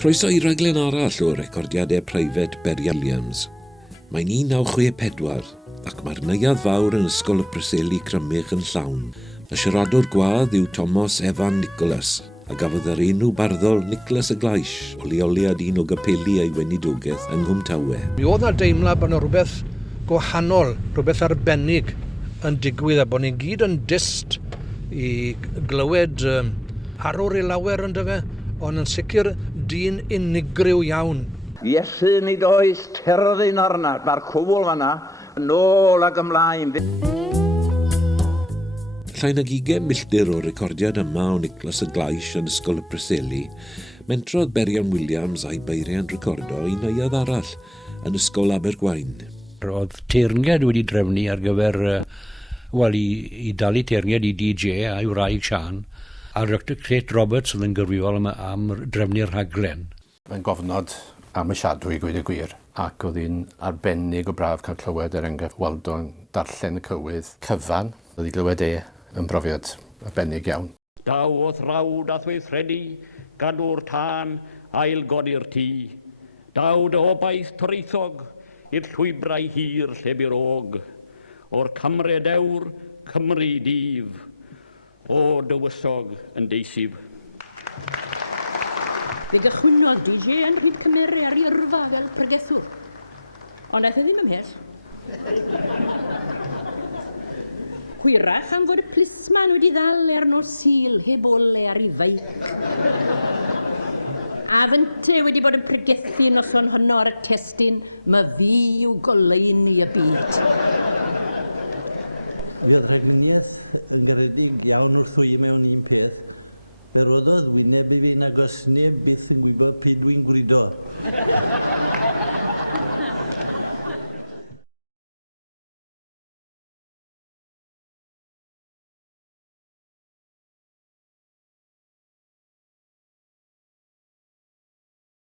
Croeso i raglen arall o recordiadau preifat Berian. Mae'n 1964 ac mae'r neuadd fawr yn ysgol y Preseli Crymych yn llawn. Y siaradwr gwadd yw Thomas Evan Nicholas a gafodd yr enw barddol Nicholas y Glaish o leoliad un o gapeli ei weinidogaeth yng Nghwmtawe. Mi oedd na deimlad bod yna rhywbeth gwahanol, rhywbeth arbennig yn digwydd a bod ni'n gyd yn dist i glywed arwr i lawer yn dyfe, ond yn sicr dyn unigryw iawn. Iesu nid oes terfyn arna, mae'r cwbl fanna, nôl ag ymlaen. Llai nag 20 milltir o recordiad yma o Nicholas y Glaish yn ysgol y Preseli, mentrodd Berian Williams a'i Berian recordo i neuadd arall yn ysgol Abergwaun. Roedd teirnged wedi drefnu ar gyfer, i dalu teirnged i DJ a'i wraig Sian, a Dr Kate Roberts oedd yn gyrfiol am drefnu'r rhaglen. Mae'n gofnod am y siadw i gweud y gwir, ac oedd hi'n arbennig o braf cael clywed enghraifft Waldo'n darllen y cywydd cyfan. Oedd hi glywed yn brofiad arbennig iawn. Daw o thrawd a thweithredu, gadw'r tân, ail godi'r tŷ. Daw dy obaith toreithog, i'r llwybrau hir lle bu'r og. O'r Camre dewr, Cymru dif, o dywysog yn deisif. Fe gychwynnodd DJ yn rhyd cymeru ar ei yrfa fel pregethwr, ond aeth e ddim ymhell. Hwyrach am fod y plisman wedi ddal nos Sul heb ole ar ei feic. A fynte wedi bod yn pregethu noson honno ar y testyn, mae fi yw goleun i y byd. Fi oedd rhagluniaeth yn garedig iawn wrth wy mewn un peth, fe roddodd wyneb i fi nag os neb byth yn gwybod pryd dwi'n gwrido.